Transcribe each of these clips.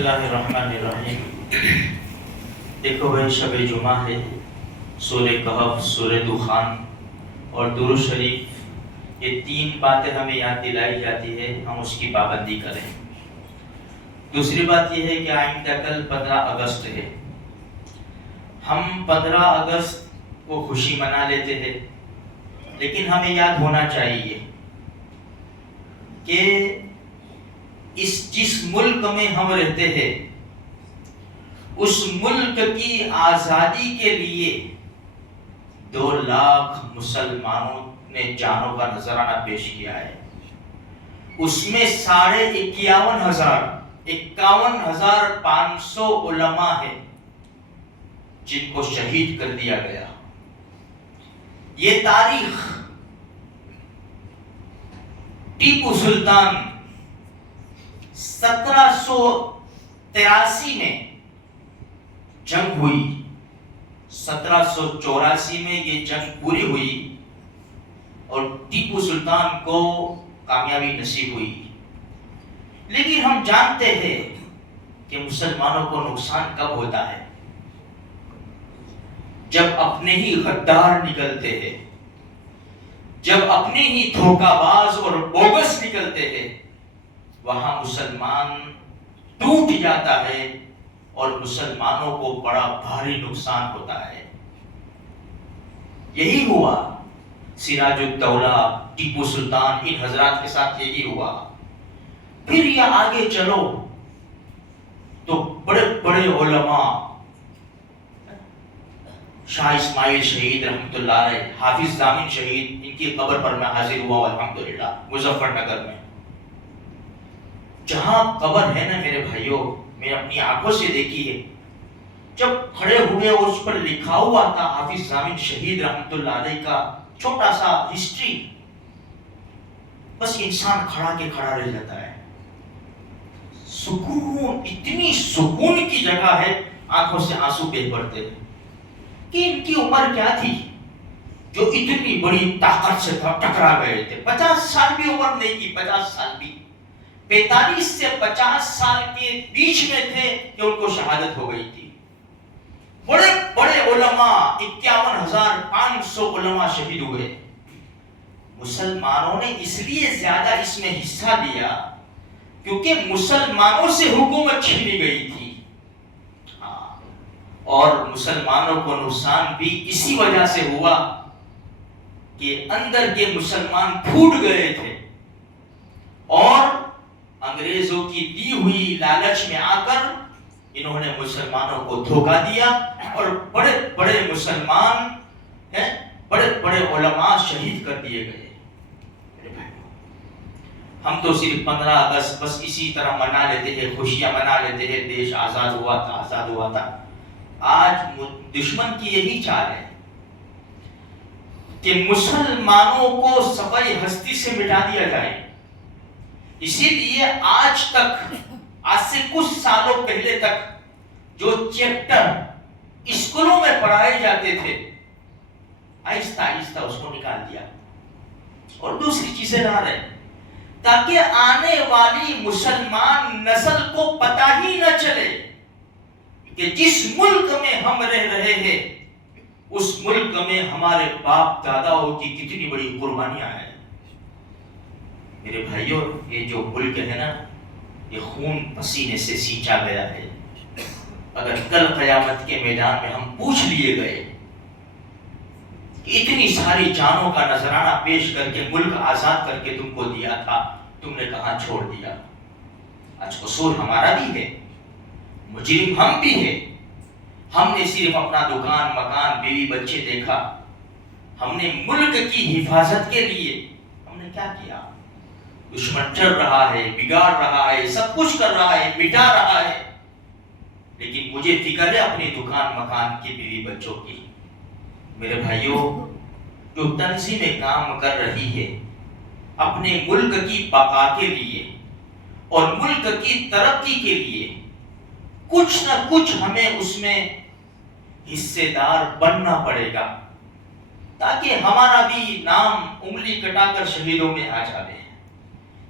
اللہ الرحمن الرحیم۔ دیکھو بھائی، شب جمعہ ہے، سورہ کہف، سورہ دخان اور درود شریف، یہ تین باتیں ہمیں یاد دلائی جاتی ہے، ہم اس کی پابندی کریں۔ دوسری بات یہ ہے کہ آئندہ کل 15 اگست ہے، ہم 15 اگست کو خوشی منا لیتے ہیں، لیکن ہمیں یاد ہونا چاہیے کہ جس ملک میں ہم رہتے ہیں، اس ملک کی آزادی کے لیے 2 لاکھ مسلمانوں نے جانوں کا نذرانہ پیش کیا ہے۔ اس میں 51,500 علماء ہیں جن کو شہید کر دیا گیا۔ یہ تاریخ ٹیپو سلطان 1783 میں جنگ ہوئی، 1784 میں یہ جنگ پوری ہوئی اور ٹیپو سلطان کو کامیابی نصیب ہوئی۔ لیکن ہم جانتے ہیں کہ مسلمانوں کو نقصان کب ہوتا ہے؟ جب اپنے ہی غدار نکلتے ہیں، جب اپنے ہی دھوکہ باز اور بوگس نکلتے ہیں، وہاں مسلمان ٹوٹ جاتا ہے اور مسلمانوں کو بڑا بھاری نقصان ہوتا ہے۔ یہی ہوا سراج الدولہ، ٹیپو سلطان، ان حضرات کے ساتھ یہی ہوا۔ پھر یہ آگے چلو تو بڑے بڑے علماء، شاہ اسماعیل شہید رحمۃ اللہ علیہ، حافظ ضامن شہید، ان کی قبر پر میں حاضر ہوا الحمدللہ مظفر نگر میں۔ جہاں قبر ہے نا میرے بھائیوں، میں اپنی آنکھوں سے دیکھی ہے، جب کھڑے ہوئے اور اس پر لکھا ہوا تھا حافظ ضامن شہید رحمۃ اللہ علیہ کا چھوٹا سا ہسٹری، بس انسان کھڑا کے کھڑا رہ جاتا ہے۔ سکون، اتنی سکون کی جگہ ہے، آنکھوں سے آنسو بہہ پڑتے ہیں کہ ان کی عمر کیا تھی جو اتنی بڑی طاقت سے ٹکرا گئے تھے۔ 50 سال بھی عمر نہیں کی، 50 سال بھی، 45 سے 50 سال کے بیچ میں تھے کہ ان کو شہادت ہو گئی تھی۔ بڑے بڑے علماء، 51,500 علماء شہید ہوئے۔ مسلمانوں نے اس لیے زیادہ اس میں حصہ لیا کیونکہ مسلمانوں سے حکومت چھینی گئی تھی، اور مسلمانوں کو نقصان بھی اسی وجہ سے ہوا کہ اندر کے مسلمان پھوٹ گئے تھے اور انگریزوں کی دی ہوئی لالچ میں آ کر انہوں نے مسلمانوں کو دھوکہ دیا اور بڑے بڑے مسلمان ہیں، بڑے بڑے علماء شہید کر دیے گئے۔ ہم تو صرف 15 اگست بس اسی طرح منا لیتے ہیں، خوشیاں منا لیتے ہیں، دیش آزاد ہوا تھا، آزاد ہوا تھا۔ آج دشمن کی یہی چال ہے کہ مسلمانوں کو صفحہ ہستی سے مٹا دیا جائے۔ اسی لیے آج تک، آج سے کچھ سالوں پہلے تک جو چیپٹر اسکولوں میں پڑھائے جاتے تھے، آہستہ آہستہ اس کو نکال دیا اور دوسری چیزیں لا رہے، تاکہ آنے والی مسلمان نسل کو پتہ ہی نہ چلے کہ جس ملک میں ہم رہ رہے ہیں، اس ملک میں ہمارے باپ داداؤں کی کتنی بڑی قربانیاں ہیں۔ میرے بھائیوں، یہ جو ملک ہے نا، یہ خون پسینے سے سینچا گیا ہے۔ اگر کل قیامت کے میدان میں ہم پوچھ لیے گئے کہ اتنی ساری جانوں کا نذرانہ پیش کر کے ملک آزاد کر کے تم کو دیا تھا، تم نے کہاں چھوڑ دیا؟ آج قصور ہمارا بھی ہے، مجرم ہم بھی ہیں۔ ہم نے صرف اپنا دکان، مکان، بیوی بچے دیکھا، ہم نے ملک کی حفاظت کے لیے ہم نے کیا کیا؟ دشمن چڑھ رہا ہے، بگاڑ رہا ہے، سب کچھ کر رہا ہے، مٹا رہا ہے، لیکن مجھے فکر ہے اپنی دکان، مکان کی، بیوی بچوں کی۔ میرے بھائیوں، جو تنظیمیں کام کر رہی ہے اپنے ملک کی بقا کے لیے اور ملک کی ترقی کے لیے، کچھ نہ کچھ ہمیں اس میں حصے دار بننا پڑے گا، تاکہ ہمارا بھی نام انگلی کٹا کر شہیدوں میں آ جائے۔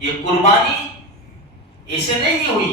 یہ قربانی ایسے نہیں ہوئی،